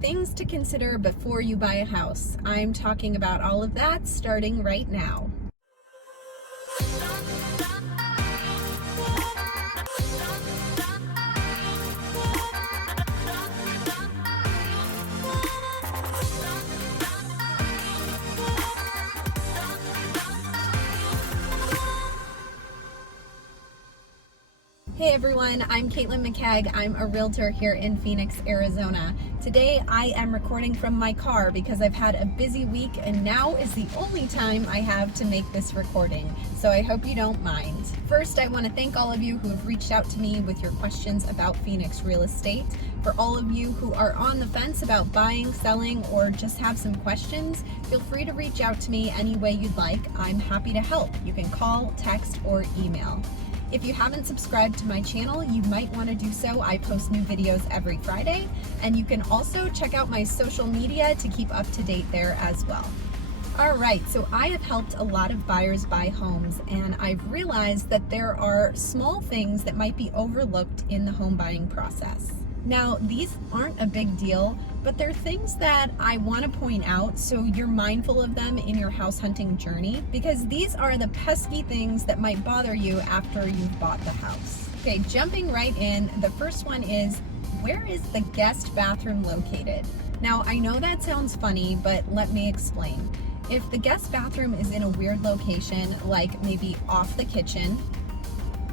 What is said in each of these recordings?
Things to consider before you buy a house. I'm talking about all of that starting right now. Hey everyone, I'm Caitlin McCagg. I'm a realtor here in Phoenix, Arizona. Today I am recording from my car because I've had a busy week and now is the only time I have to make this recording, so I hope you don't mind. First, I want to thank all of you who have reached out to me with your questions about Phoenix real estate. For all of you who are on the fence about buying, selling, or just have some questions, feel free to reach out to me any way you'd like. I'm happy to help. You can call, text, or email. If you haven't subscribed to my channel, you might want to do so. I post new videos every Friday, and you can also check out my social media to keep up to date there as well. All right, so I have helped a lot of buyers buy homes, and I've realized that there are small things that might be overlooked in the home buying process. Now, these aren't a big deal, but they're things that I want to point out so you're mindful of them in your house hunting journey, because these are the pesky things that might bother you after you've bought the house. Okay, jumping right in, the first one is, where is the guest bathroom located? Now, I know that sounds funny, but let me explain. If the guest bathroom is in a weird location, like maybe off the kitchen,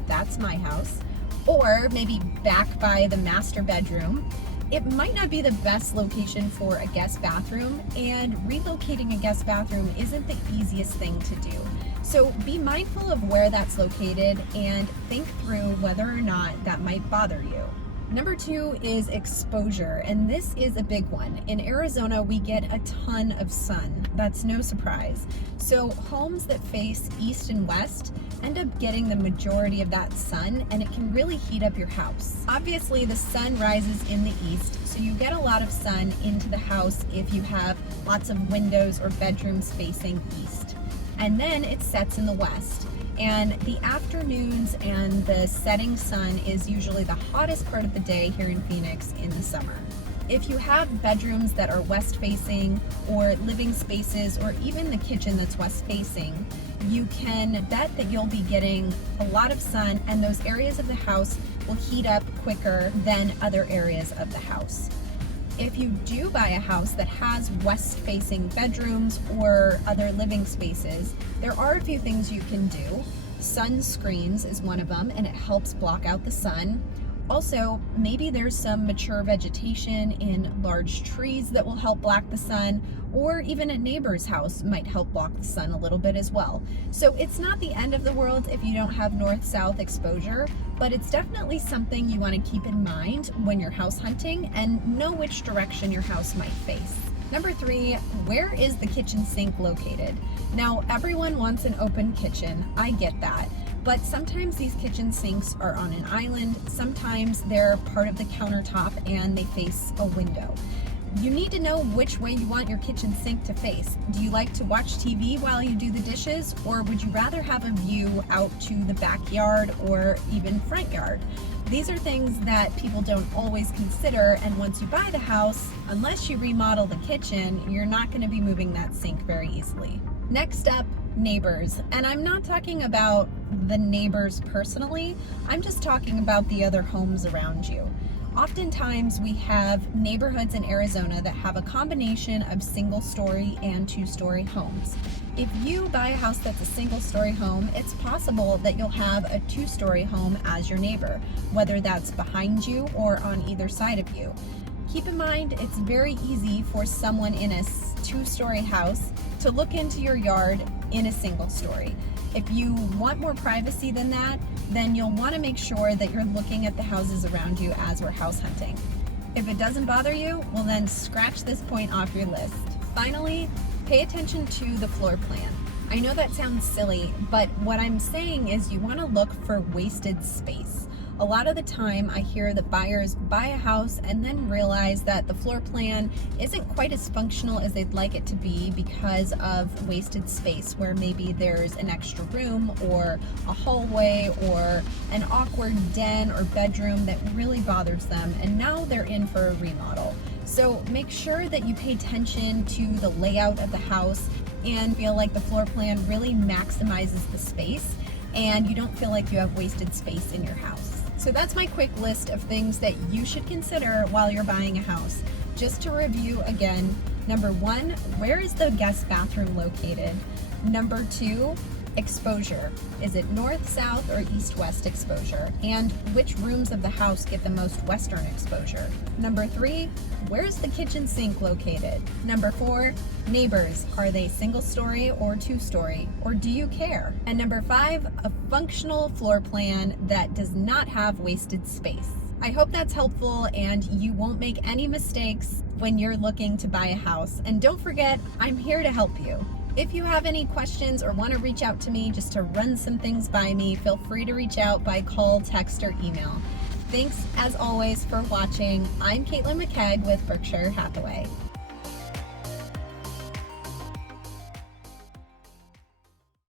that's my house, or maybe back by the master bedroom, it might not be the best location for a guest bathroom, and relocating a guest bathroom isn't the easiest thing to do. So be mindful of where that's located and think through whether or not that might bother you. Number 2 is exposure, and this is a big one. In Arizona, we get a ton of sun. That's no surprise. So homes that face east and west end up getting the majority of that sun, and it can really heat up your house. Obviously, the sun rises in the east, so you get a lot of sun into the house if you have lots of windows or bedrooms facing east. And then it sets in the west. And the afternoons and the setting sun is usually the hottest part of the day here in Phoenix in the summer. If you have bedrooms that are west facing, or living spaces, or even the kitchen that's west facing, you can bet that you'll be getting a lot of sun, and those areas of the house will heat up quicker than other areas of the house. If you do buy a house that has west-facing bedrooms or other living spaces, there are a few things you can do. Sunscreens is one of them, and it helps block out the sun. Also, maybe there's some mature vegetation in large trees that will help block the sun, or even a neighbor's house might help block the sun a little bit as well. So it's not the end of the world if you don't have north-south exposure, but it's definitely something you want to keep in mind when you're house hunting and know which direction your house might face. Number 3, where is the kitchen sink located? Now, everyone wants an open kitchen. I get that. But sometimes these kitchen sinks are on an island, sometimes they're part of the countertop and they face a window. You need to know which way you want your kitchen sink to face. Do you like to watch TV while you do the dishes, or would you rather have a view out to the backyard or even front yard? These are things that people don't always consider, and once you buy the house, unless you remodel the kitchen, you're not going to be moving that sink very easily. Next up, neighbors. And I'm not talking about the neighbors personally, I'm just talking about the other homes around you. Oftentimes we have neighborhoods in Arizona that have a combination of single-story and two-story homes. If you buy a house that's a single-story home, it's possible that you'll have a two-story home as your neighbor, whether that's behind you or on either side of you. Keep in mind, it's very easy for someone in a two-story house to look into your yard in a single story. If you want more privacy than that, then you'll want to make sure that you're looking at the houses around you as we're house hunting. If it doesn't bother you, well then scratch this point off your list. Finally, pay attention to the floor plan. I know that sounds silly, but what I'm saying is you want to look for wasted space. A lot of the time I hear that buyers buy a house and then realize that the floor plan isn't quite as functional as they'd like it to be because of wasted space, where maybe there's an extra room or a hallway or an awkward den or bedroom that really bothers them, and now they're in for a remodel. So make sure that you pay attention to the layout of the house and feel like the floor plan really maximizes the space and you don't feel like you have wasted space in your house. So that's my quick list of things that you should consider while you're buying a house. Just to review again, number 1, where is the guest bathroom located? Number 2, exposure. Is it north, south, or east-west exposure? And which rooms of the house get the most western exposure? Number 3, where's the kitchen sink located? Number 4, neighbors. Are they single-story or two-story? Or do you care? And number 5, a functional floor plan that does not have wasted space. I hope that's helpful and you won't make any mistakes when you're looking to buy a house. And don't forget, I'm here to help you. If you have any questions or want to reach out to me just to run some things by me, feel free to reach out by call, text, or email. Thanks as always for watching. I'm Caitlin McKegg with Berkshire Hathaway.